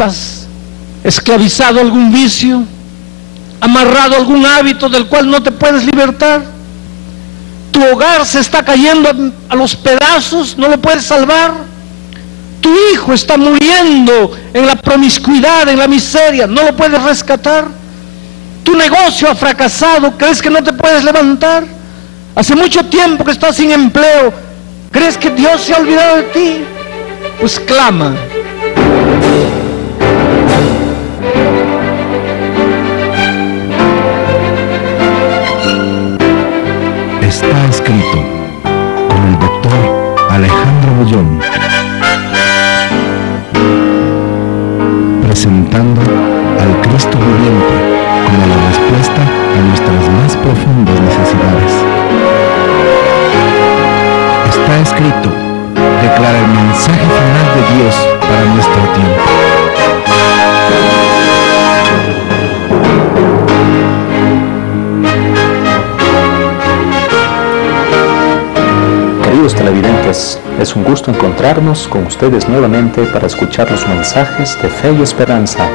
¿Estás esclavizado a algún vicio? ¿Amarrado a algún hábito del cual no te puedes libertar? ¿Tu hogar se está cayendo a los pedazos? ¿No lo puedes salvar? ¿Tu hijo está muriendo en la promiscuidad, en la miseria? ¿No lo puedes rescatar? ¿Tu negocio ha fracasado? ¿Crees que no te puedes levantar? Hace mucho tiempo que estás sin empleo. ¿Crees que Dios se ha olvidado de ti? Pues clama. Está escrito, con el doctor Alejandro Bullón, presentando al Cristo viviente como la respuesta a nuestras más profundas necesidades. Está escrito, declara el mensaje final de Dios para nuestro tiempo. Queridos televidentes, es un gusto encontrarnos con ustedes nuevamente para escuchar los mensajes de fe y esperanza,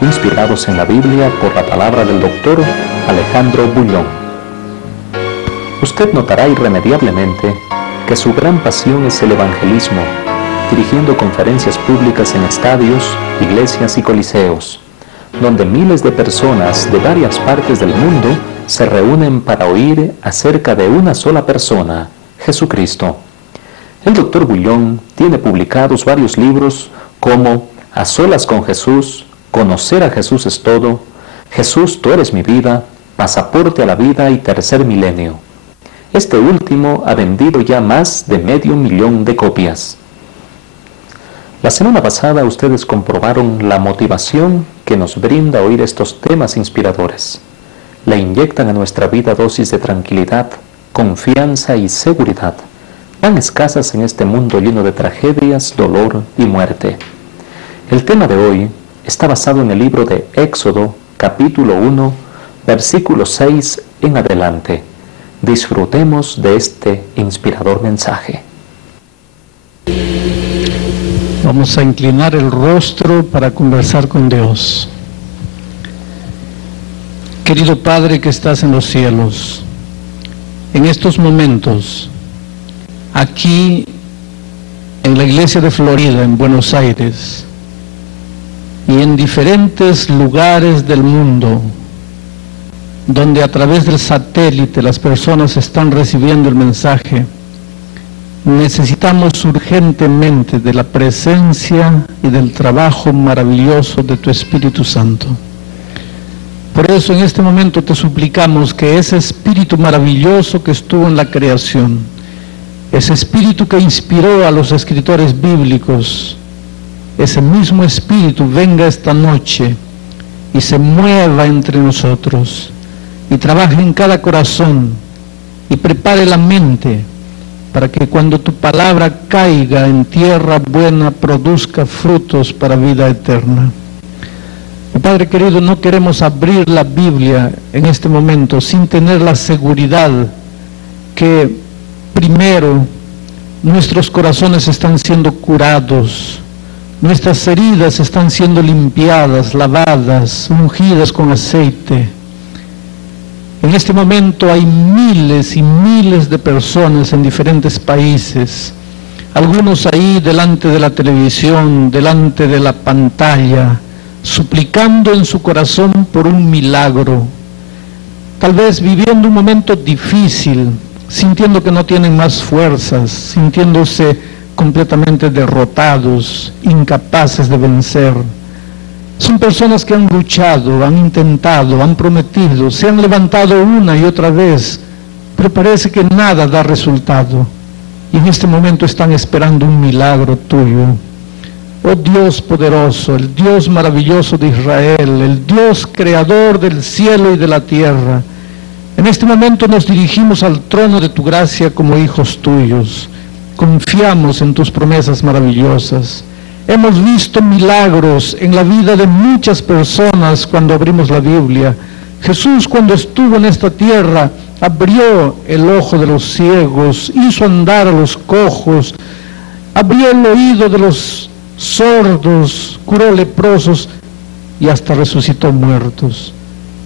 inspirados en la Biblia por la palabra del doctor Alejandro Bullón. Usted notará irremediablemente que su gran pasión es el evangelismo, dirigiendo conferencias públicas en estadios, iglesias y coliseos, donde miles de personas de varias partes del mundo se reúnen para oír acerca de una sola persona, Jesucristo. El doctor Bullón tiene publicados varios libros como A solas con Jesús, Conocer a Jesús es todo, Jesús, tú eres mi vida, Pasaporte a la vida y Tercer Milenio. Este último ha vendido ya más de 500,000 de copias. La semana pasada ustedes comprobaron la motivación que nos brinda oír estos temas inspiradores. Le inyectan a nuestra vida dosis de tranquilidad, confianza y seguridad, tan escasas en este mundo lleno de tragedias, dolor y muerte. El tema de hoy está basado en el libro de Éxodo, capítulo 1, versículo 6 en adelante. Disfrutemos de este inspirador mensaje. Vamos a inclinar el rostro para conversar con Dios. Querido Padre que estás en los cielos, en estos momentos, aquí en la iglesia de Florida, en Buenos Aires, y en diferentes lugares del mundo, donde a través del satélite las personas están recibiendo el mensaje, necesitamos urgentemente de la presencia y del trabajo maravilloso de tu Espíritu Santo. Por eso en este momento te suplicamos que ese Espíritu maravilloso que estuvo en la creación, ese Espíritu que inspiró a los escritores bíblicos, ese mismo Espíritu venga esta noche y se mueva entre nosotros y trabaje en cada corazón y prepare la mente para que cuando tu palabra caiga en tierra buena produzca frutos para vida eterna. Padre querido, no queremos abrir la Biblia en este momento sin tener la seguridad que primero nuestros corazones están siendo curados, nuestras heridas están siendo limpiadas, lavadas, ungidas con aceite. En este momento hay miles y miles de personas en diferentes países, algunos ahí delante de la televisión, delante de la pantalla, suplicando en su corazón por un milagro, tal vez viviendo un momento difícil, sintiendo que no tienen más fuerzas, sintiéndose completamente derrotados, incapaces de vencer. Son personas que han luchado, han intentado, han prometido, se han levantado una y otra vez, pero parece que nada da resultado, y en este momento están esperando un milagro tuyo. Oh Dios poderoso, el Dios maravilloso de Israel, el Dios creador del cielo y de la tierra, en este momento nos dirigimos al trono de tu gracia como hijos tuyos. Confiamos en tus promesas maravillosas. Hemos visto milagros en la vida de muchas personas cuando abrimos la Biblia. Jesús, cuando estuvo en esta tierra, abrió el ojo de los ciegos, hizo andar a los cojos, abrió el oído de los sordos, curó leprosos y hasta resucitó muertos.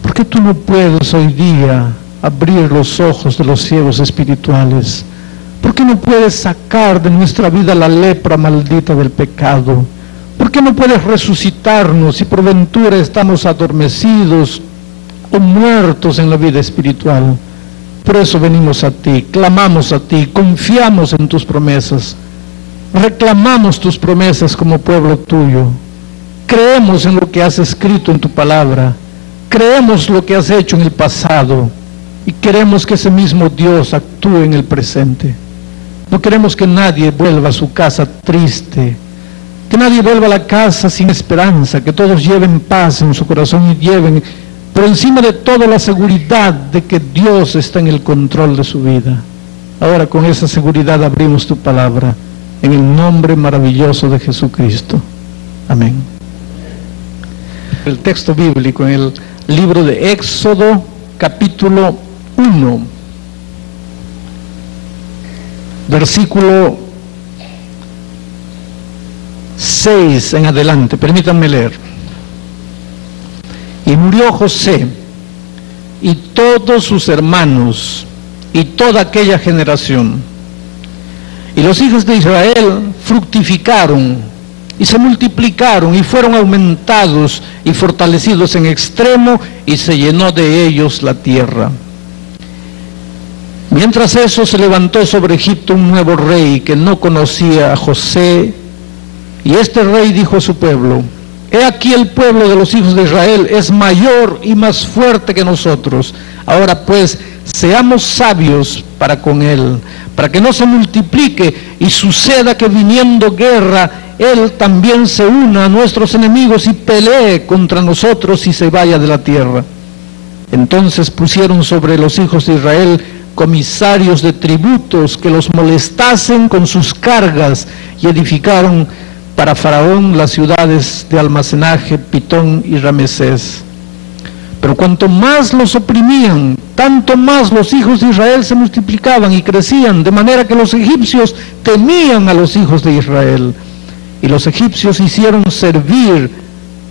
¿Por qué tú no puedes hoy día abrir los ojos de los ciegos espirituales? ¿Por qué no puedes sacar de nuestra vida la lepra maldita del pecado? ¿Por qué no puedes resucitarnos si por ventura estamos adormecidos o muertos en la vida espiritual? Por eso venimos a ti, clamamos a ti, confiamos en tus promesas, reclamamos tus promesas como pueblo tuyo, creemos en lo que has escrito en tu palabra, creemos lo que has hecho en el pasado y queremos que ese mismo Dios actúe en el presente. No queremos que nadie vuelva a su casa triste, que nadie vuelva a la casa sin esperanza, que todos lleven paz en su corazón y lleven por encima de todo la seguridad de que Dios está en el control de su vida. Ahora con esa seguridad abrimos tu palabra en el nombre maravilloso de Jesucristo. Amén. El texto bíblico en el libro de Éxodo, capítulo 1, versículo 6 en adelante. Permítanme leer. Y murió José y todos sus hermanos y toda aquella generación. Y los hijos de Israel fructificaron y se multiplicaron y fueron aumentados y fortalecidos en extremo, y se llenó de ellos la tierra. Mientras eso, se levantó sobre Egipto un nuevo rey que no conocía a José, y este rey dijo a su pueblo: he aquí el pueblo de los hijos de Israel es mayor y más fuerte que nosotros. Ahora pues, seamos sabios para con él, para que no se multiplique y suceda que viniendo guerra, él también se una a nuestros enemigos y pelee contra nosotros y se vaya de la tierra. Entonces pusieron sobre los hijos de Israel comisarios de tributos que los molestasen con sus cargas, y edificaron para Faraón las ciudades de almacenaje, Pitón y Ramesés. Pero cuanto más los oprimían, tanto más los hijos de Israel se multiplicaban y crecían, de manera que los egipcios temían a los hijos de Israel. Y los egipcios hicieron servir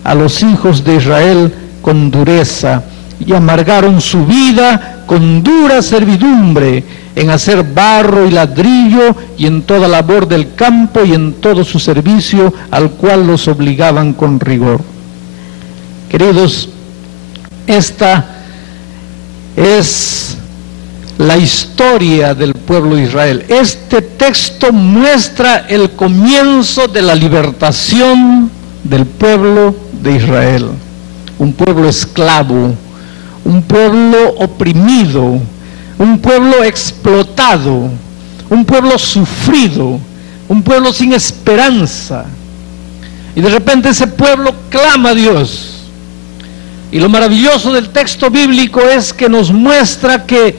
a los hijos de Israel con dureza, y amargaron su vida con dura servidumbre, en hacer barro y ladrillo, y en toda labor del campo, y en todo su servicio, al cual los obligaban con rigor. Queridos, esta es la historia del pueblo de Israel. Este texto muestra el comienzo de la libertación del pueblo de Israel. Un pueblo esclavo, un pueblo oprimido, un pueblo explotado, un pueblo sufrido, un pueblo sin esperanza. Y de repente ese pueblo clama a Dios. Y lo maravilloso del texto bíblico es que nos muestra que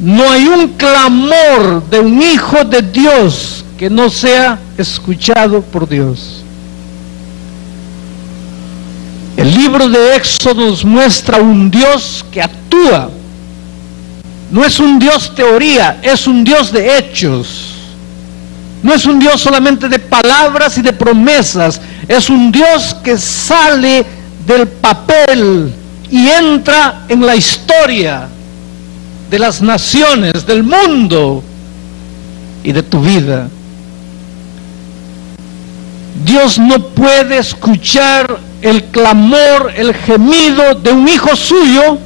no hay un clamor de un hijo de Dios que no sea escuchado por Dios. El libro de Éxodo nos muestra un Dios que actúa. No es un Dios teoría, es un Dios de hechos. No es un Dios solamente de palabras y de promesas, es un Dios que sale del papel y entra en la historia de las naciones, del mundo y de tu vida. Dios no puede escuchar el clamor, el gemido de un hijo suyo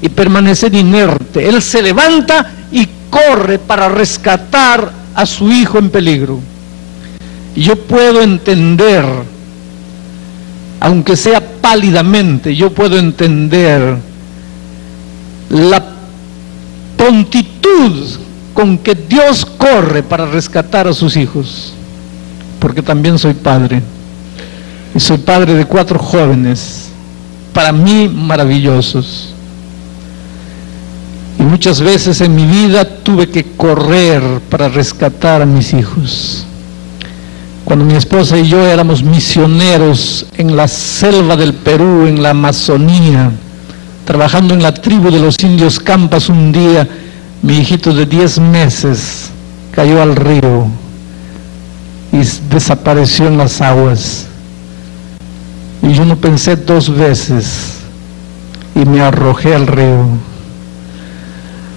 y permanecer inerte. Él se levanta y corre para rescatar a su hijo en peligro. Y yo puedo entender, aunque sea pálidamente, yo puedo entender la prontitud con que Dios corre para rescatar a sus hijos, porque también soy padre, y soy padre de 4 jóvenes, para mí maravillosos, y muchas veces en mi vida tuve que correr para rescatar a mis hijos. Cuando mi esposa y yo éramos misioneros en la selva del Perú, en la Amazonía, trabajando en la tribu de los indios Campas, un día mi hijito de 10 meses cayó al río y desapareció en las aguas. Y yo no pensé 2 veces y me arrojé al río.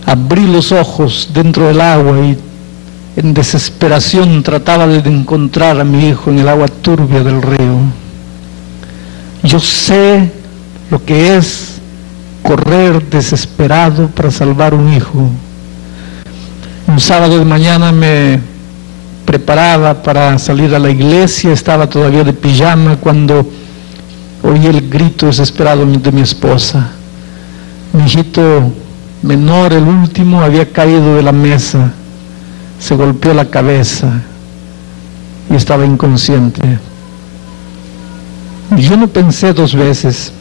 Abrí los ojos dentro del agua y en desesperación trataba de encontrar a mi hijo en el agua turbia del río. Yo sé lo que es correr desesperado para salvar un hijo. Un sábado de mañana me preparaba para salir a la iglesia, estaba todavía de pijama cuando oí el grito desesperado de mi esposa. Mi hijito menor, el último, había caído de la mesa, se golpeó la cabeza y estaba inconsciente. Yo no pensé 2 veces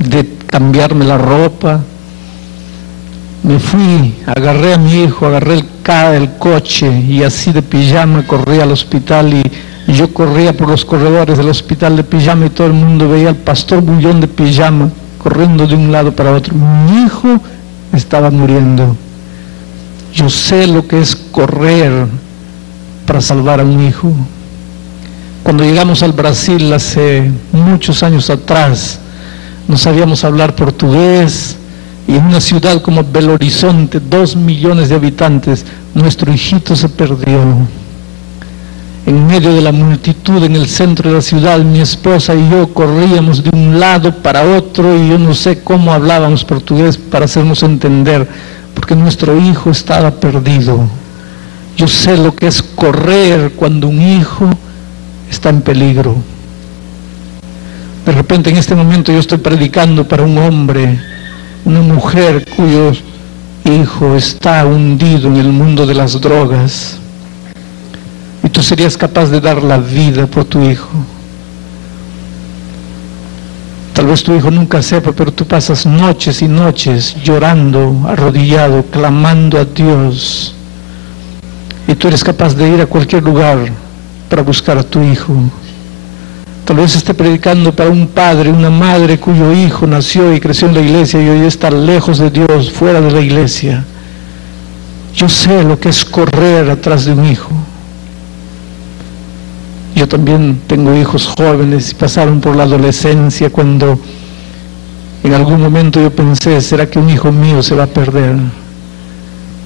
de cambiarme la ropa. Me fui, agarré a mi hijo, agarré el coche y así de pijama corrí al hospital y yo corría por los corredores del hospital de pijama y todo el mundo veía al pastor Bullón de pijama corriendo de un lado para otro. Mi hijo estaba muriendo. Yo sé lo que es correr para salvar a un hijo. Cuando llegamos al Brasil hace muchos años atrás, no sabíamos hablar portugués. Y en una ciudad como Belo Horizonte, 2 millones de habitantes, nuestro hijito se perdió. En medio de la multitud, en el centro de la ciudad, mi esposa y yo corríamos de un lado para otro y yo no sé cómo hablábamos portugués para hacernos entender, porque nuestro hijo estaba perdido. Yo sé lo que es correr cuando un hijo está en peligro. De repente, en este momento, yo estoy predicando para un hombre, una mujer cuyo hijo está hundido en el mundo de las drogas, y tú serías capaz de dar la vida por tu hijo. Tal vez tu hijo nunca sepa, pero tú pasas noches y noches llorando, arrodillado, clamando a Dios, y tú eres capaz de ir a cualquier lugar para buscar a tu hijo. Tal vez esté predicando para un padre, una madre cuyo hijo nació y creció en la iglesia y hoy está lejos de Dios, fuera de la iglesia. Yo sé lo que es correr atrás de un hijo. Yo también tengo hijos jóvenes y pasaron por la adolescencia cuando en algún momento yo pensé, ¿será que un hijo mío se va a perder?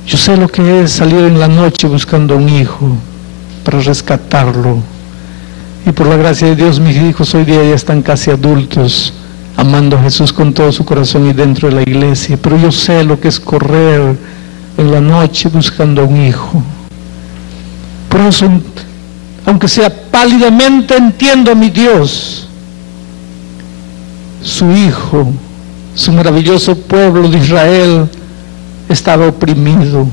Yo sé lo que es salir en la noche buscando a un hijo para rescatarlo. Y por la gracia de Dios, mis hijos hoy día ya están casi adultos, amando a Jesús con todo su corazón y dentro de la iglesia. Pero yo sé lo que es correr en la noche buscando a un hijo. Por eso, aunque sea pálidamente, entiendo a mi Dios. Su hijo, su maravilloso pueblo de Israel, estaba oprimido,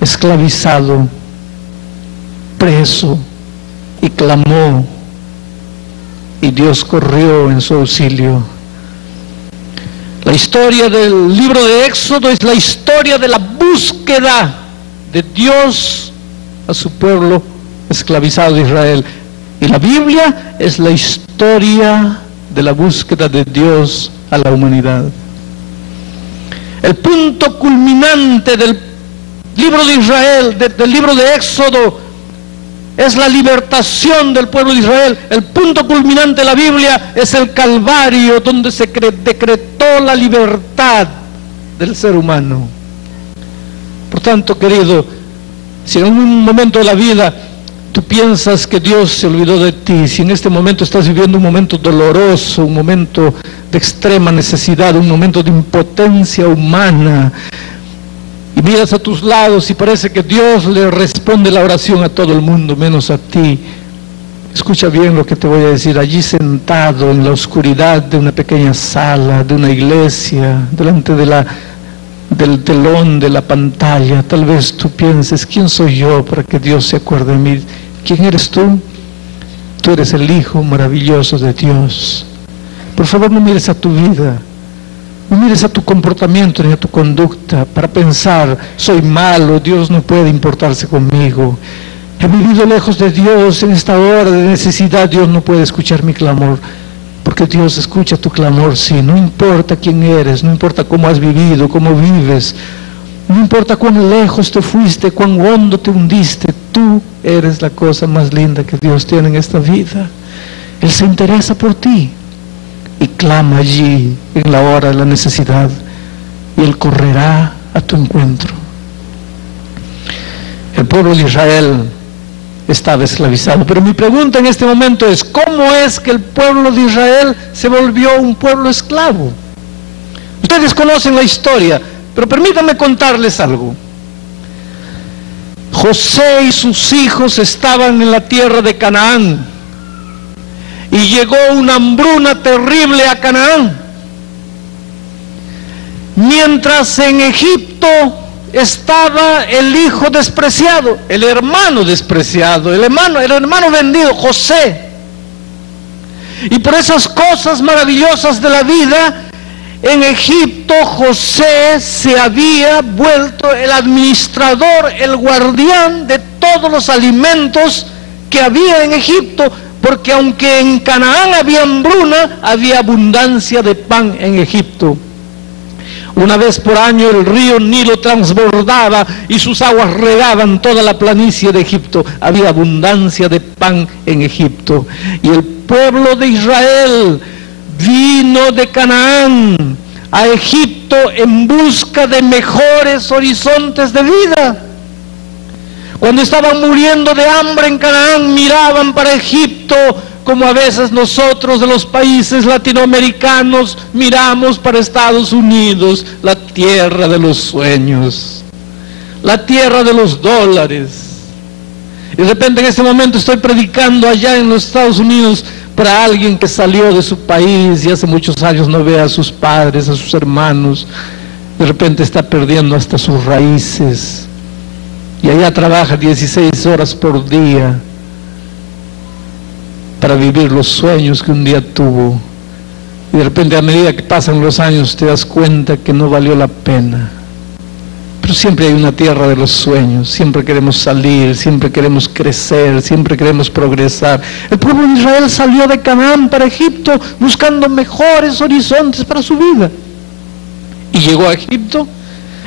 esclavizado, preso, y clamó, y Dios corrió en su auxilio. La historia del libro de Éxodo es la historia de la búsqueda de Dios a su pueblo esclavizado de Israel. Y la Biblia es la historia de la búsqueda de Dios a la humanidad. El punto culminante del libro de Israel, del libro de Éxodo, es la libertación del pueblo de Israel. El punto culminante de la Biblia es el Calvario, donde se decretó la libertad del ser humano. Por tanto, querido, si en algún momento de la vida tú piensas que Dios se olvidó de ti, si en este momento estás viviendo un momento doloroso, un momento de extrema necesidad, un momento de impotencia humana, y miras a tus lados y parece que Dios le responde la oración a todo el mundo, menos a ti, escucha bien lo que te voy a decir. Allí sentado en la oscuridad de una pequeña sala, de una iglesia, delante del telón de la pantalla, tal vez tú pienses, ¿quién soy yo para que Dios se acuerde de mí? ¿Quién eres tú? Tú eres el Hijo maravilloso de Dios. Por favor, no mires a tu vida, no mires a tu comportamiento ni a tu conducta para pensar, soy malo, Dios no puede importarse conmigo. He vivido lejos de Dios, en esta hora de necesidad Dios no puede escuchar mi clamor. Porque Dios escucha tu clamor, sí, no importa quién eres, no importa cómo has vivido, cómo vives, no importa cuán lejos te fuiste, cuán hondo te hundiste, tú eres la cosa más linda que Dios tiene en esta vida. Él se interesa por ti y clama allí en la hora de la necesidad, y Él correrá a tu encuentro. El pueblo de Israel estaba esclavizado, pero mi pregunta en este momento es: ¿cómo es que el pueblo de Israel se volvió un pueblo esclavo? Ustedes conocen la historia, pero permítanme contarles algo. José y sus hijos estaban en la tierra de Canaán, y llegó una hambruna terrible a Canaán, mientras en Egipto estaba el hijo despreciado, el hermano despreciado, el hermano vendido, José. Y por esas cosas maravillosas de la vida, en Egipto José se había vuelto el administrador, el guardián de todos los alimentos que había en Egipto, porque aunque en Canaán había hambruna, había abundancia de pan en Egipto. Una vez por año el río Nilo transbordaba y sus aguas regaban toda la planicie de Egipto. Había abundancia de pan en Egipto. Y el pueblo de Israel vino de Canaán a Egipto en busca de mejores horizontes de vida. Cuando estaban muriendo de hambre en Canaán, miraban para Egipto, como a veces nosotros de los países latinoamericanos miramos para Estados Unidos, la tierra de los sueños, la tierra de los dólares. Y de repente en este momento estoy predicando allá en los Estados Unidos para alguien que salió de su país y hace muchos años no ve a sus padres, a sus hermanos. De repente está perdiendo hasta sus raíces. Y allá trabaja 16 horas por día para vivir los sueños que un día tuvo. Y de repente a medida que pasan los años te das cuenta que no valió la pena. Pero siempre hay una tierra de los sueños, siempre queremos salir, siempre queremos crecer, siempre queremos progresar. El pueblo de Israel salió de Canaán para Egipto buscando mejores horizontes para su vida. Y llegó a Egipto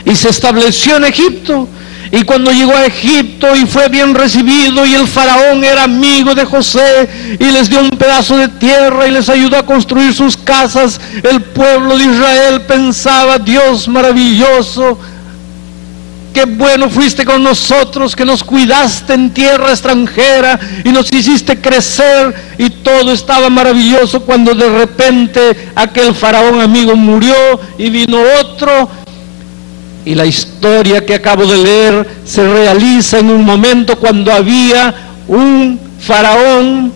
y se estableció en Egipto. Y cuando llegó a Egipto y fue bien recibido, y el faraón era amigo de José y les dio un pedazo de tierra y les ayudó a construir sus casas, el pueblo de Israel pensaba: Dios maravilloso, qué bueno fuiste con nosotros, que nos cuidaste en tierra extranjera y nos hiciste crecer, y todo estaba maravilloso, cuando de repente aquel faraón amigo murió y vino otro. Y la historia que acabo de leer se realiza en un momento cuando había un faraón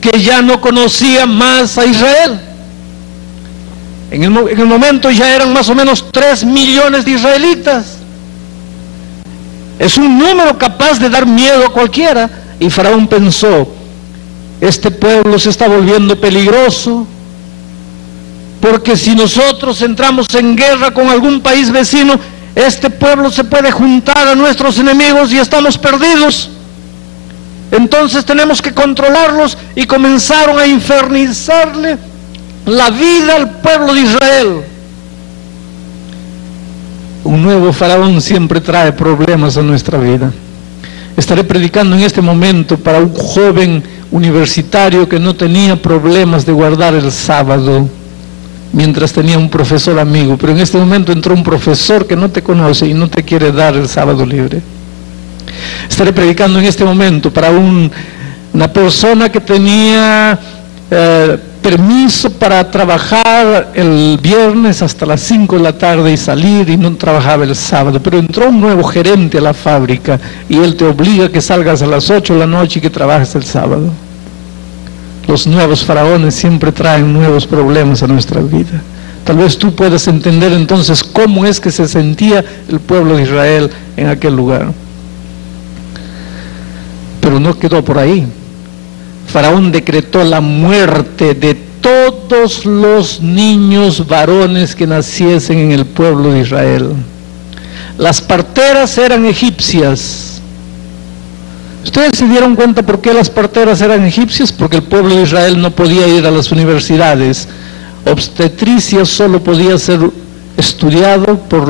que ya no conocía más a Israel. En el momento ya eran más o menos 3 millones de israelitas. Es un número capaz de dar miedo a cualquiera. Y Faraón pensó: este pueblo se está volviendo peligroso, porque si nosotros entramos en guerra con algún país vecino, este pueblo se puede juntar a nuestros enemigos y estamos perdidos. Entonces tenemos que controlarlos, y comenzaron a infernizarle la vida al pueblo de Israel. Un nuevo faraón siempre trae problemas a nuestra vida. Estaré predicando en este momento para un joven universitario que no tenía problemas de guardar el sábado, mientras tenía un profesor amigo, pero en este momento entró un profesor que no te conoce y no te quiere dar el sábado libre. Estaré predicando en este momento para una persona que tenía permiso para trabajar el viernes hasta las 5 de la tarde y salir, y no trabajaba el sábado, pero entró un nuevo gerente a la fábrica y él te obliga a que salgas a las 8 de la noche y que trabajes el sábado. Los nuevos faraones siempre traen nuevos problemas a nuestra vida. Tal vez tú puedas entender entonces cómo es que se sentía el pueblo de Israel en aquel lugar. Pero no quedó por ahí. Faraón decretó la muerte de todos los niños varones que naciesen en el pueblo de Israel. Las parteras eran egipcias. ¿Ustedes se dieron cuenta por qué las parteras eran egipcias? Porque el pueblo de Israel no podía ir a las universidades. Obstetricia solo podía ser estudiado por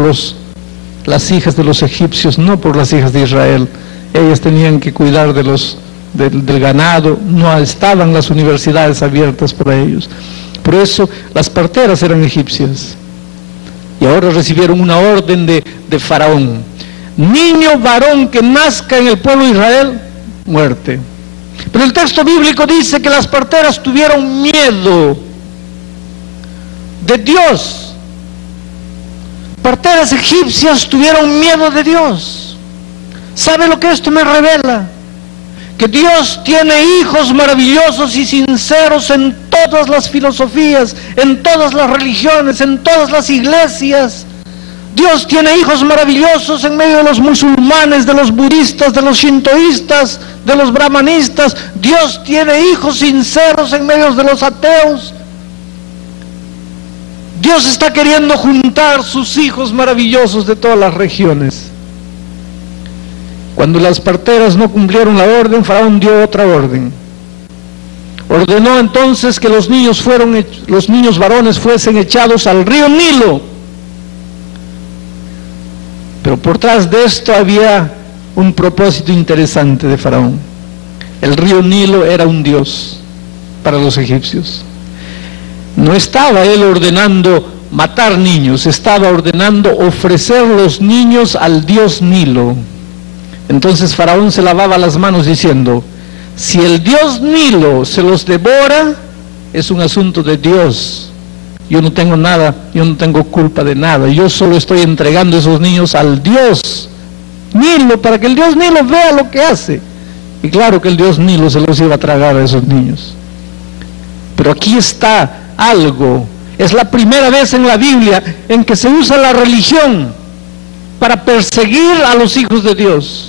las hijas de los egipcios, no por las hijas de Israel. Ellas tenían que cuidar de los del ganado, no estaban las universidades abiertas para ellos. Por eso las parteras eran egipcias. Y ahora recibieron una orden de Faraón: niño varón que nazca en el pueblo de Israel, muerte. Pero el texto bíblico dice que las parteras tuvieron miedo de Dios. Parteras egipcias tuvieron miedo de Dios. ¿Sabe lo que esto me revela? Que Dios tiene hijos maravillosos y sinceros en todas las filosofías, en todas las religiones, en todas las iglesias. Dios tiene hijos maravillosos en medio de los musulmanes, de los budistas, de los shintoístas, de los brahmanistas. Dios tiene hijos sinceros en medio de los ateos. Dios está queriendo juntar sus hijos maravillosos de todas las regiones. Cuando las parteras no cumplieron la orden, Faraón dio otra orden. Ordenó entonces que los niños varones fuesen echados al río Nilo. Pero por detrás de esto había un propósito interesante de Faraón. El río Nilo era un dios para los egipcios. No estaba él ordenando matar niños, estaba ordenando ofrecer los niños al dios Nilo. Entonces Faraón se lavaba las manos diciendo: si el dios Nilo se los devora, es un asunto de Dios. Yo no tengo nada, yo no tengo culpa de nada. Yo solo estoy entregando esos niños al dios Nilo, para que el dios Nilo vea lo que hace. Y claro que el dios Nilo se los iba a tragar a esos niños. Pero aquí está algo. Es la primera vez en la Biblia en que se usa la religión para perseguir a los hijos de Dios.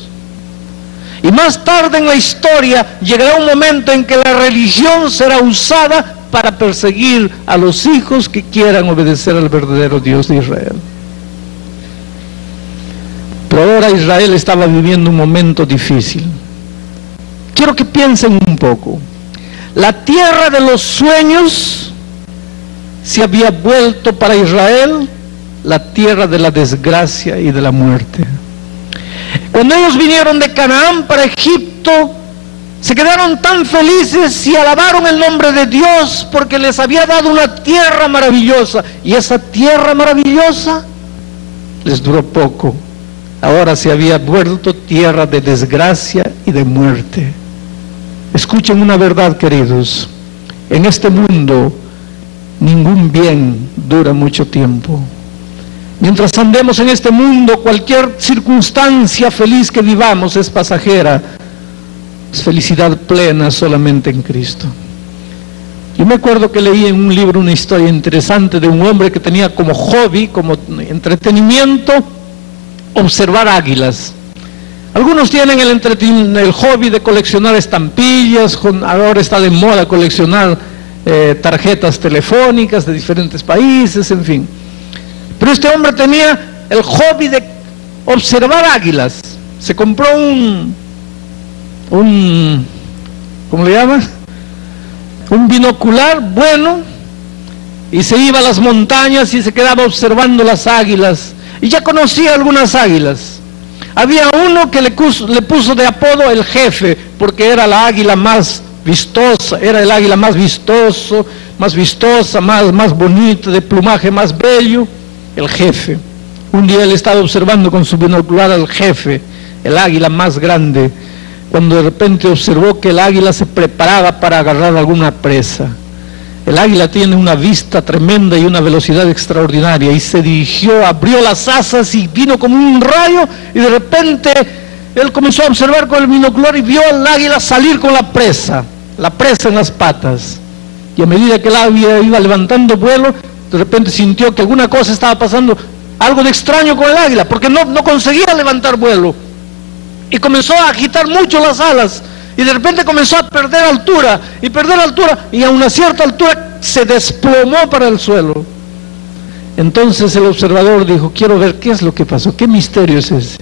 Y más tarde en la historia llegará un momento en que la religión será usada para perseguir a los hijos que quieran obedecer al verdadero Dios de Israel. Pero ahora Israel estaba viviendo un momento difícil. Quiero que piensen un poco. La tierra de los sueños se había vuelto para Israel la tierra de la desgracia y de la muerte. Cuando ellos vinieron de Canaán para Egipto, se quedaron tan felices y alabaron el nombre de Dios porque les había dado una tierra maravillosa. Y esa tierra maravillosa les duró poco. Ahora se había vuelto tierra de desgracia y de muerte. Escuchen una verdad, queridos. En este mundo, ningún bien dura mucho tiempo. Mientras andemos en este mundo, cualquier circunstancia feliz que vivamos es pasajera. Es felicidad plena solamente en Cristo. Yo me acuerdo que leí en un libro una historia interesante de un hombre que tenía como hobby, como entretenimiento, observar águilas. Algunos tienen el hobby de coleccionar estampillas, ahora está de moda coleccionar tarjetas telefónicas de diferentes países, en fin. Pero este hombre tenía el hobby de observar águilas. Se compró ¿cómo le llaman? Un binocular bueno, y se iba a las montañas y se quedaba observando las águilas, y ya conocía algunas águilas. Había uno que le puso de apodo el jefe, porque era la águila más vistosa, era el águila más vistosa, más bonita, de plumaje más bello, el jefe. Un día él estaba observando con su binocular al jefe, el águila más grande, cuando de repente observó que el águila se preparaba para agarrar alguna presa. El águila tiene una vista tremenda y una velocidad extraordinaria, y se dirigió, abrió las asas y vino como un rayo, y de repente él comenzó a observar con el binocular y vio al águila salir con la presa en las patas. Y a medida que el águila iba levantando vuelo, de repente sintió que alguna cosa estaba pasando, algo de extraño con el águila, porque no conseguía levantar vuelo. Y comenzó a agitar mucho las alas, y de repente comenzó a perder altura, y a una cierta altura se desplomó para el suelo. Entonces el observador dijo: quiero ver qué es lo que pasó, qué misterio es ese.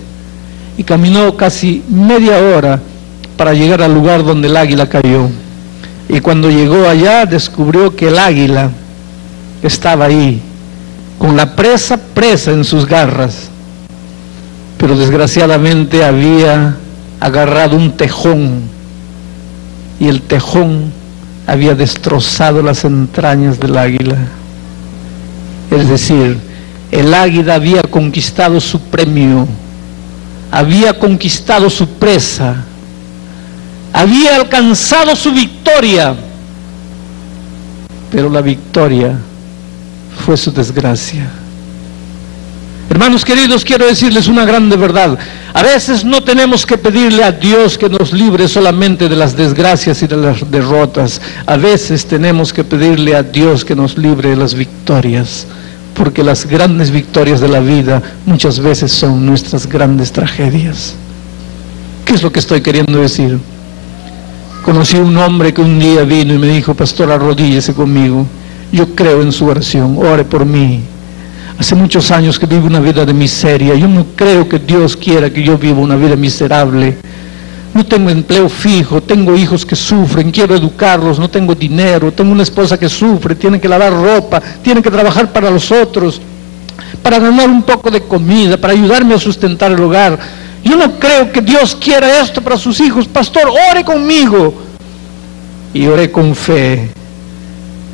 Y caminó casi media hora para llegar al lugar donde el águila cayó. Y cuando llegó allá, descubrió que el águila estaba ahí, con la presa en sus garras. Pero desgraciadamente había agarrado un tejón y el tejón había destrozado las entrañas del águila. Es decir, el águila había conquistado su premio, había conquistado su presa, había alcanzado su victoria, pero la victoria fue su desgracia. Hermanos queridos, quiero decirles una grande verdad. A veces no tenemos que pedirle a Dios que nos libre solamente de las desgracias y de las derrotas. A veces tenemos que pedirle a Dios que nos libre de las victorias, porque las grandes victorias de la vida muchas veces son nuestras grandes tragedias. ¿Qué es lo que estoy queriendo decir? Conocí a un hombre que un día vino y me dijo: pastor, arrodíllese conmigo, yo creo en su oración, ore por mí. Hace muchos años que vivo una vida de miseria, yo no creo que Dios quiera que yo viva una vida miserable. No tengo empleo fijo, tengo hijos que sufren, quiero educarlos, no tengo dinero, tengo una esposa que sufre, tiene que lavar ropa, tiene que trabajar para los otros, para ganar un poco de comida, para ayudarme a sustentar el hogar. Yo no creo que Dios quiera esto para sus hijos. Pastor, ore conmigo. Y oré con fe.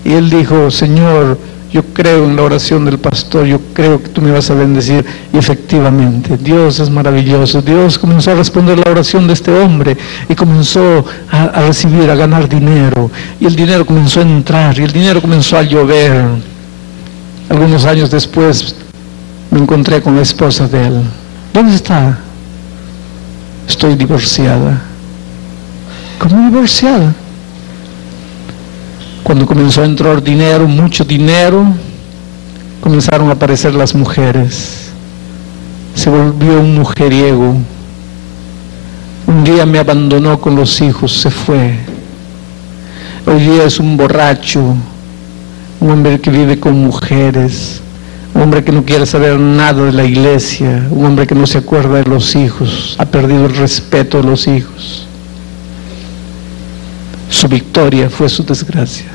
Y él dijo: Señor, yo creo en la oración del pastor, yo creo que tú me vas a bendecir. Y efectivamente, Dios es maravilloso. Dios comenzó a responder la oración de este hombre y comenzó a recibir, a ganar dinero. Y el dinero comenzó a entrar y el dinero comenzó a llover. Algunos años después me encontré con la esposa de él. ¿Dónde está? Estoy divorciada. ¿Cómo divorciada? Cuando comenzó a entrar dinero, mucho dinero, comenzaron a aparecer las mujeres. Se volvió un mujeriego. Un día me abandonó con los hijos, se fue. Hoy día es un borracho, un hombre que vive con mujeres, un hombre que no quiere saber nada de la iglesia, un hombre que no se acuerda de los hijos, ha perdido el respeto de los hijos. Su victoria fue su desgracia.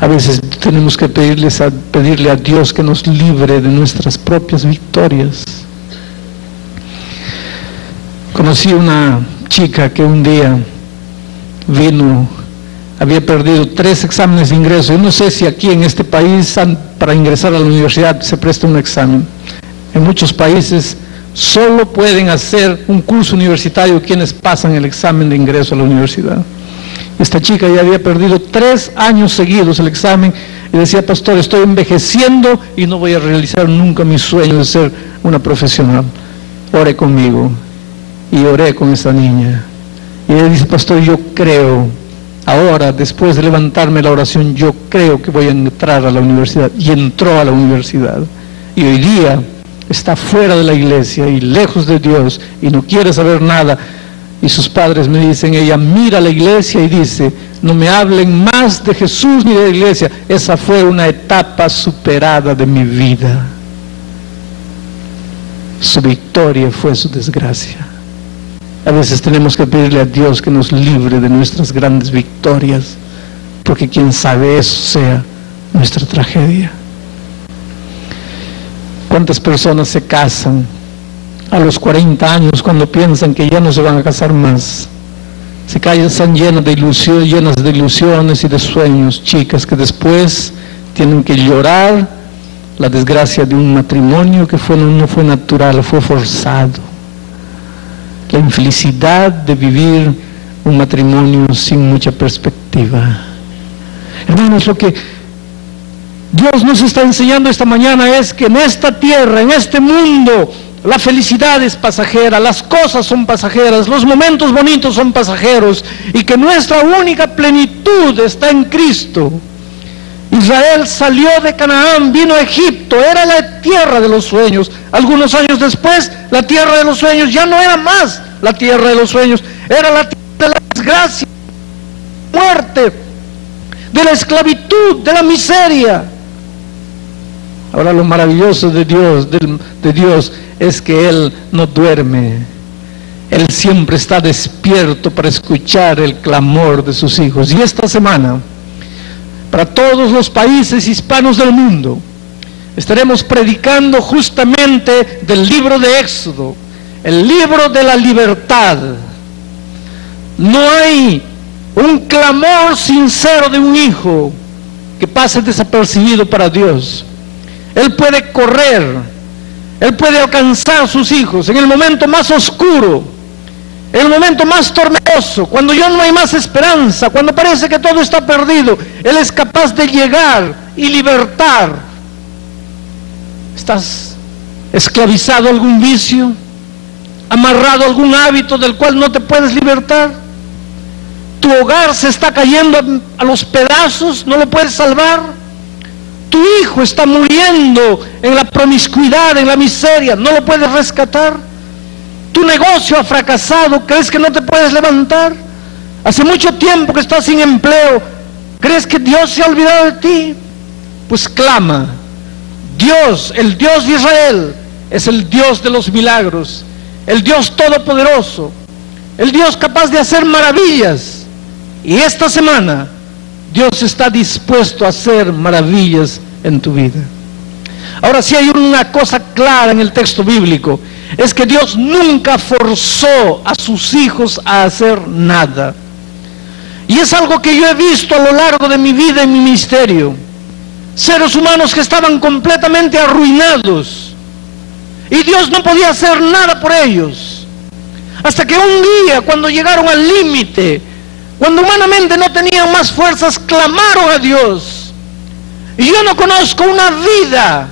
A veces tenemos que pedirle a Dios que nos libre de nuestras propias victorias. Conocí una chica que un día vino, había perdido 3 exámenes de ingreso. Yo no sé si aquí en este país para ingresar a la universidad se presta un examen. En muchos países solo pueden hacer un curso universitario quienes pasan el examen de ingreso a la universidad. Esta chica ya había perdido 3 años seguidos el examen y decía: pastor, estoy envejeciendo y no voy a realizar nunca mi sueño de ser una profesional. Ore conmigo. Y oré con esa niña. Y ella dice: pastor, yo creo, ahora después de levantarme la oración, yo creo que voy a entrar a la universidad. Y entró a la universidad. Y hoy día está fuera de la iglesia y lejos de Dios y no quiere saber nada. Y sus padres me dicen: ella mira la iglesia y dice: no me hablen más de Jesús ni de la iglesia. Esa fue una etapa superada de mi vida. Su victoria fue su desgracia. A veces tenemos que pedirle a Dios que nos libre de nuestras grandes victorias, porque quién sabe eso sea nuestra tragedia. ¿Cuántas personas se casan a los 40 años cuando piensan que ya no se van a casar más? Se casan llenas de ilusiones y de sueños, chicas que después tienen que llorar la desgracia de un matrimonio que no fue natural, fue forzado. La infelicidad de vivir un matrimonio sin mucha perspectiva. Hermanos, lo que Dios nos está enseñando esta mañana es que en esta tierra, en este mundo, la felicidad es pasajera, las cosas son pasajeras, los momentos bonitos son pasajeros, y que nuestra única plenitud está en Cristo. Israel salió de Canaán, vino a Egipto, era la tierra de los sueños. Algunos años después, la tierra de los sueños ya no era más la tierra de los sueños, era la tierra de la desgracia, de la muerte, de la esclavitud, de la miseria. Ahora lo maravilloso de Dios es que Él no duerme. Él siempre está despierto para escuchar el clamor de sus hijos. Y esta semana, para todos los países hispanos del mundo, estaremos predicando justamente del libro de Éxodo, el libro de la libertad. No hay un clamor sincero de un hijo que pase desapercibido para Dios. Él puede correr, Él puede alcanzar a sus hijos en el momento más oscuro, en el momento más tormentoso, cuando ya no hay más esperanza, cuando parece que todo está perdido. Él es capaz de llegar y libertar. ¿Estás esclavizado a algún vicio? ¿Amarrado a algún hábito del cual no te puedes libertar? ¿Tu hogar se está cayendo a los pedazos? ¿No lo puedes salvar? ¿Tu hijo está muriendo en la promiscuidad, en la miseria? ¿No lo puedes rescatar? ¿Tu negocio ha fracasado? ¿Crees que no te puedes levantar? Hace mucho tiempo que estás sin empleo. ¿Crees que Dios se ha olvidado de ti? Pues clama. Dios, el Dios de Israel, es el Dios de los milagros, el Dios todopoderoso, el Dios capaz de hacer maravillas. Y esta semana Dios está dispuesto a hacer maravillas en tu vida. Ahora, si hay una cosa clara en el texto bíblico, es que Dios nunca forzó a sus hijos a hacer nada. Y es algo que yo he visto a lo largo de mi vida y mi ministerio. Seres humanos que estaban completamente arruinados y Dios no podía hacer nada por ellos. Hasta que un día, cuando llegaron al límite, cuando humanamente no tenían más fuerzas, clamaron a Dios. Y yo no conozco una vida,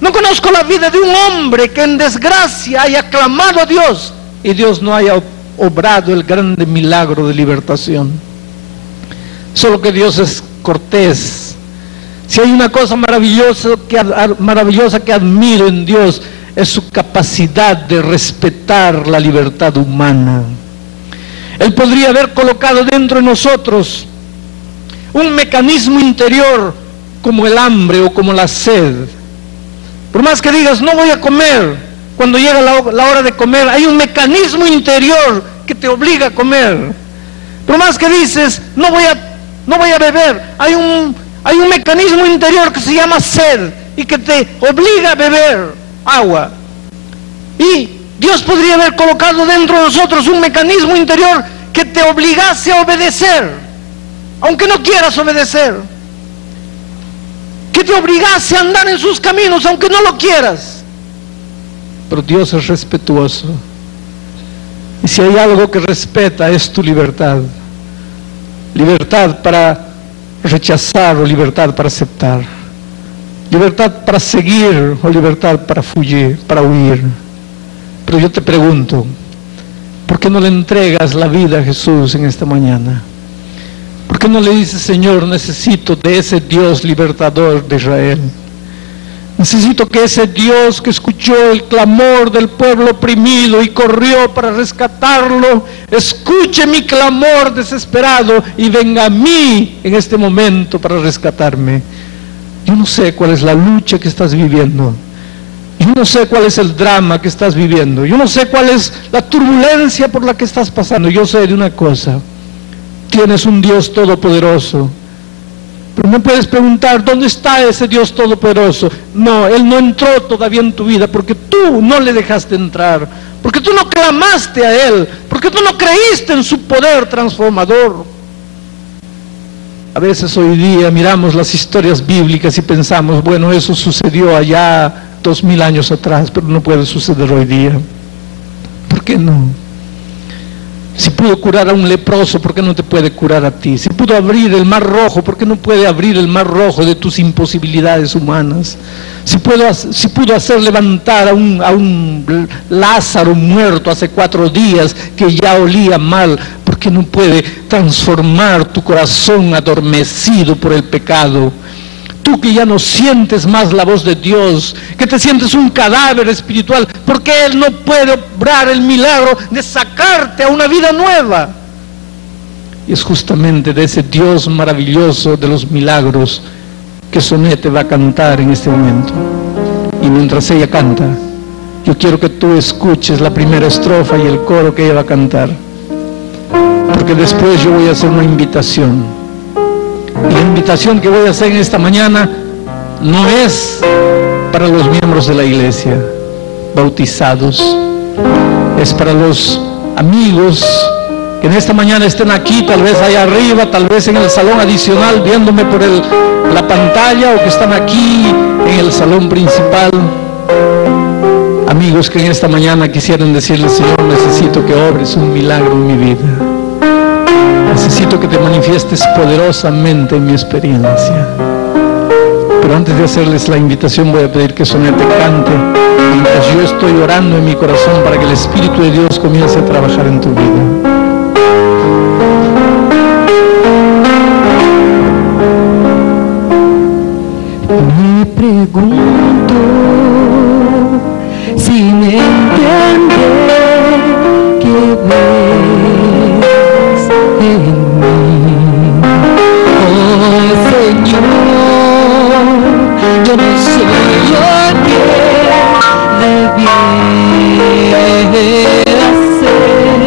no conozco la vida de un hombre que en desgracia haya clamado a Dios y Dios no haya obrado el grande milagro de libertación. Solo que Dios es cortés. Si hay una cosa maravillosa que admiro en Dios, es su capacidad de respetar la libertad humana. Él podría haber colocado dentro de nosotros un mecanismo interior como el hambre o como la sed. Por más que digas, no voy a comer, cuando llega la hora de comer, hay un mecanismo interior que te obliga a comer. Por más que dices, no voy a beber, hay un mecanismo interior que se llama sed y que te obliga a beber agua. Y Dios podría haber colocado dentro de nosotros un mecanismo interior que te obligase a obedecer, aunque no quieras obedecer, que te obligase a andar en sus caminos, aunque no lo quieras. Pero Dios es respetuoso, y si hay algo que respeta es tu libertad. Libertad para rechazar o libertad para aceptar, libertad para seguir o libertad para fugir, para huir. Pero yo te pregunto, ¿por qué no le entregas la vida a Jesús en esta mañana? ¿Por qué no le dices, Señor, necesito de ese Dios libertador de Israel? Necesito que ese Dios que escuchó el clamor del pueblo oprimido y corrió para rescatarlo, escuche mi clamor desesperado y venga a mí en este momento para rescatarme. Yo no sé cuál es la lucha que estás viviendo. Yo no sé cuál es el drama que estás viviendo. Yo no sé cuál es la turbulencia por la que estás pasando. Yo sé de una cosa: tienes un Dios todopoderoso. Pero me puedes preguntar, ¿dónde está ese Dios todopoderoso? No, Él no entró todavía en tu vida porque tú no le dejaste entrar, porque tú no clamaste a Él, porque tú no creíste en su poder transformador. A veces hoy día miramos las historias bíblicas y pensamos, bueno, eso sucedió allá 2000 años atrás, pero no puede suceder hoy día. ¿Por qué no? Si pudo curar a un leproso, ¿por qué no te puede curar a ti? Si pudo abrir el mar rojo, ¿por qué no puede abrir el mar rojo de tus imposibilidades humanas? Si pudo hacer levantar a un Lázaro muerto hace 4 días que ya olía mal, ¿por qué no puede transformar tu corazón adormecido por el pecado? Tú que ya no sientes más la voz de Dios, que te sientes un cadáver espiritual, ¿por qué Él no puede obrar el milagro de sacarte a una vida nueva? Y es justamente de ese Dios maravilloso de los milagros que Sonete va a cantar en este momento. Y mientras ella canta, yo quiero que tú escuches la primera estrofa y el coro que ella va a cantar, porque después yo voy a hacer una invitación. Y la invitación que voy a hacer en esta mañana no es para los miembros de la iglesia bautizados, es para los amigos que en esta mañana estén aquí, tal vez allá arriba, tal vez en el salón adicional viéndome por la pantalla, o que están aquí en el salón principal. Amigos que en esta mañana quisieran decirle: Señor, necesito que obres un milagro en mi vida. Necesito que te manifiestes poderosamente en mi experiencia. Pero antes de hacerles la invitación, voy a pedir que Sonete cante mientras yo estoy orando en mi corazón para que el Espíritu de Dios comience a trabajar en tu vida. Me pregunto si me entiendes que ves en mí. Oh Señor, yo no soy lo que debiera ser,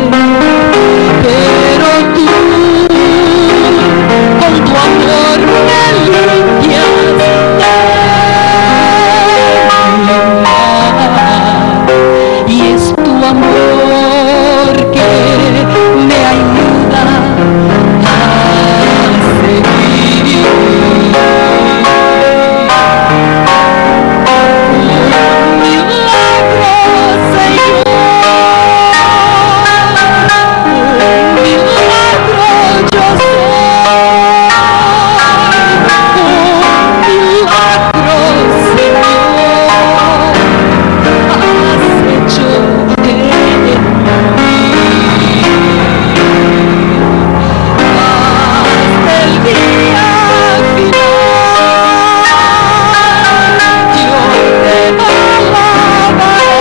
pero tú con tu amor me limpias de y es tu amor que me ayuda a seguir. Un milagro, Señor, un milagro yo soy, un milagro, Señor, has hecho en mí. Hasta el día final yo te alabaré.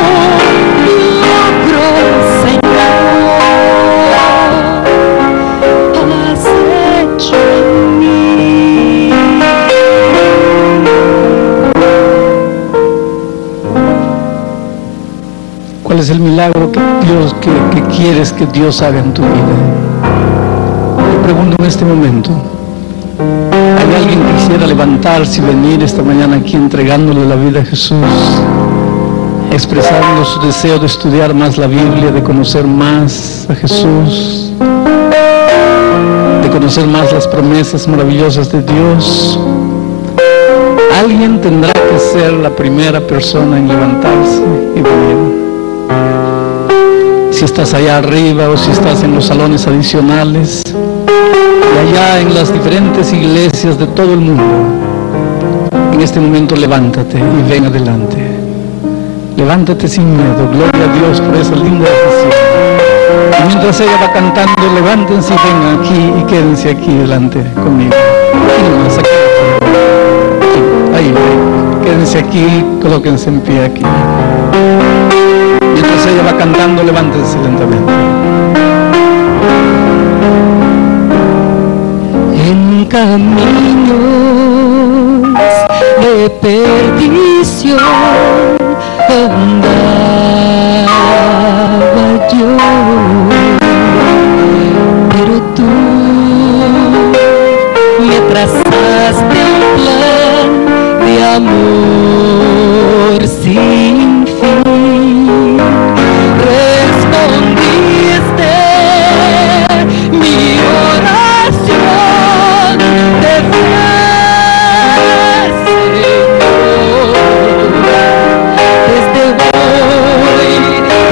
Un milagro, Señor, has hecho en mí. ¿Cuál es el milagro que quieres que Dios haga en tu vida? Te pregunto en este momento. ¿Hay alguien que quisiera levantarse y venir esta mañana aquí entregándole la vida a Jesús, expresando su deseo de estudiar más la Biblia, de conocer más a Jesús, de conocer más las promesas maravillosas de Dios? Alguien tendrá que ser la primera persona en levantarse y venir. Si estás allá arriba o si estás en los salones adicionales, y allá en las diferentes iglesias de todo el mundo, en este momento levántate y ven adelante. Levántate sin miedo. Gloria a Dios por esa linda decisión. Y mientras ella va cantando, levántense y vengan aquí y quédense aquí delante conmigo. Aquí nomás, aquí. Ahí, quédense aquí, colóquense en pie aquí. Mientras ella va cantando, levántense lentamente. En caminos de perdición andaba yo, pero tú me trazaste un plan de amor sin fin. Respondiste mi oración de fe, Señor. Desde hoy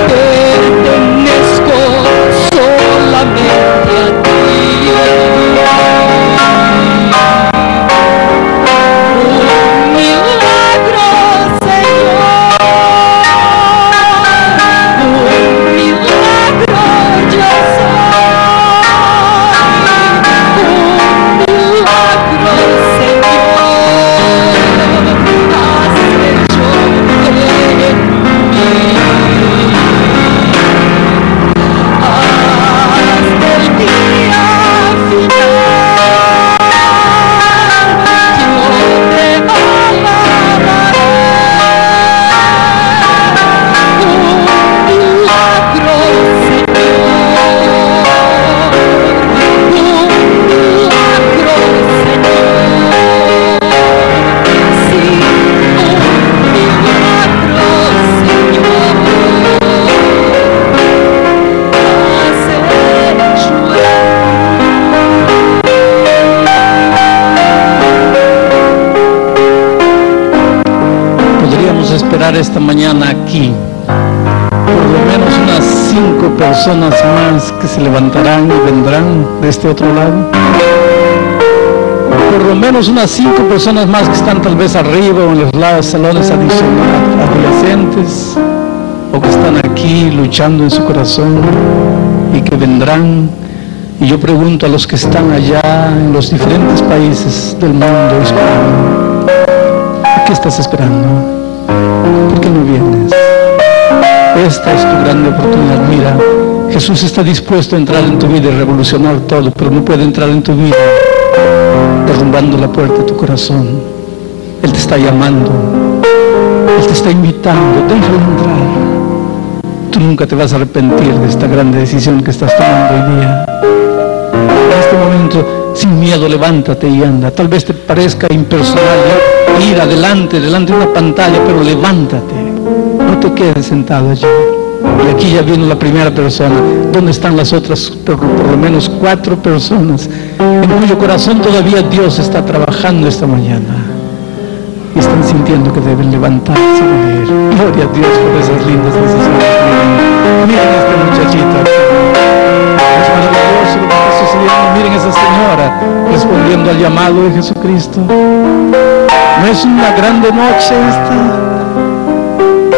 pertenezco solamente a ti. Un milagro, esta mañana aquí por lo menos unas 5 personas más que se levantarán y vendrán de este otro lado. Por lo menos unas 5 personas más que están tal vez arriba o en los lados, salones adyacentes, o que están aquí luchando en su corazón y que vendrán. Y yo pregunto a los que están allá en los diferentes países del mundo hispano, ¿qué estás esperando? ¿Por qué no vienes? Esta es tu grande oportunidad. Mira, Jesús está dispuesto a entrar en tu vida y revolucionar todo, pero no puede entrar en tu vida derrumbando la puerta de tu corazón. Él te está llamando, Él te está invitando, déjalo entrar. Tú nunca te vas a arrepentir de esta grande decisión que estás tomando hoy día. En este momento, sin miedo, levántate y anda. Tal vez te parezca impersonal ir adelante de una pantalla, pero levántate. No te quedes sentado allí. Y aquí ya vino la primera persona. ¿Dónde están las otras, por lo menos 4 personas en cuyo corazón todavía Dios está trabajando esta mañana? Y están sintiendo que deben levantarse y venir. Gloria a Dios por esas lindas decisiones. Miren a esta muchachita. Es maravilloso lo que está sucediendo. Miren a esa señora respondiendo al llamado de Jesucristo. ¿No es una grande noche esta?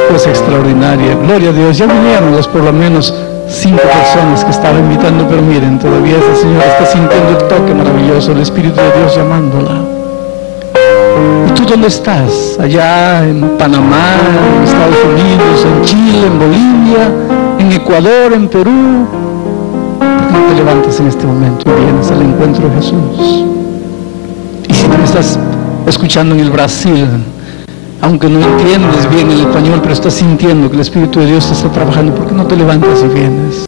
Pues extraordinaria. Gloria a Dios. Ya vinieron los por lo menos 5 personas que estaba invitando, pero miren, todavía esa señora está sintiendo el toque maravilloso, el Espíritu de Dios llamándola. ¿Y tú dónde estás? Allá en Panamá, en Estados Unidos, en Chile, en Bolivia, en Ecuador, en Perú. ¿Por qué no te levantas en este momento y vienes al encuentro de Jesús? Y si tú me estás escuchando en el Brasil, aunque no entiendes bien el español, pero estás sintiendo que el Espíritu de Dios te está trabajando, ¿por qué no te levantas y vienes?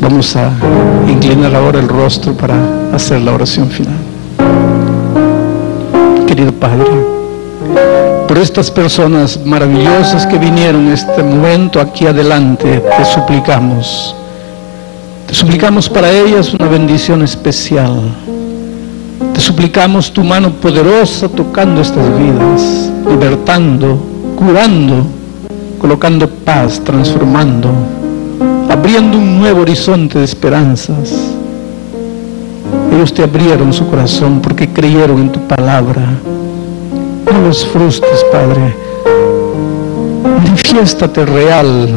Vamos a inclinar ahora el rostro para hacer la oración final. Querido Padre, por estas personas maravillosas que vinieron en este momento aquí adelante, te suplicamos para ellas una bendición especial. Te suplicamos tu mano poderosa tocando estas vidas, libertando, curando, colocando paz, transformando, abriendo un nuevo horizonte de esperanzas. Ellos te abrieron su corazón porque creyeron en tu palabra. No los frustres, Padre. Manifiéstate real.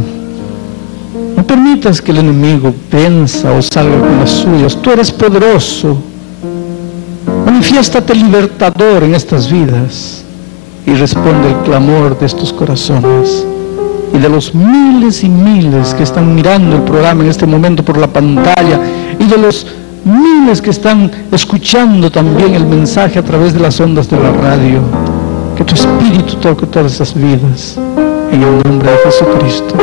No permitas que el enemigo venza o salga con las suyas. Tú eres poderoso. Manifiéstate libertador en estas vidas y responde el clamor de estos corazones y de los miles y miles que están mirando el programa en este momento por la pantalla y de los miles que están escuchando también el mensaje a través de las ondas de la radio. Que tu Espíritu toque todas esas vidas en el nombre de Jesucristo.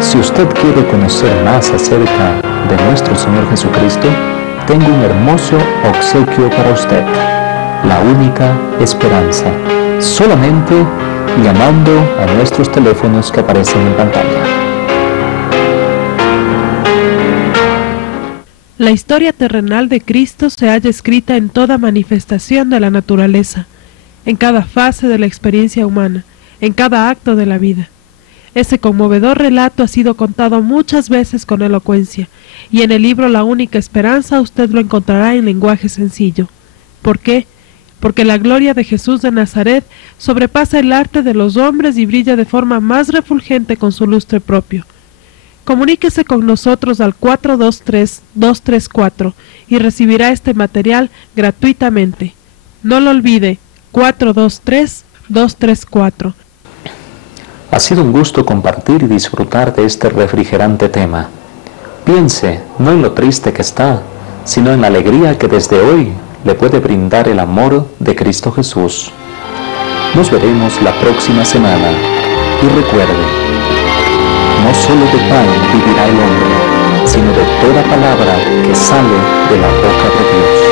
Si usted quiere conocer más acerca de nuestro Señor Jesucristo, tengo un hermoso obsequio para usted. La única esperanza. Solamente llamando a nuestros teléfonos que aparecen en pantalla. La historia terrenal de Cristo se halla escrita en toda manifestación de la naturaleza, en cada fase de la experiencia humana, en cada acto de la vida. Ese conmovedor relato ha sido contado muchas veces con elocuencia, y en el libro La única esperanza usted lo encontrará en lenguaje sencillo. ¿Por qué? Porque la gloria de Jesús de Nazaret sobrepasa el arte de los hombres y brilla de forma más refulgente con su lustre propio. Comuníquese con nosotros al 423-234 y recibirá este material gratuitamente. No lo olvide, 423-234. Ha sido un gusto compartir y disfrutar de este refrigerante tema. Piense no en lo triste que está, sino en la alegría que desde hoy le puede brindar el amor de Cristo Jesús. Nos veremos la próxima semana y recuerde, no solo de pan vivirá el hombre, sino de toda palabra que sale de la boca de Dios.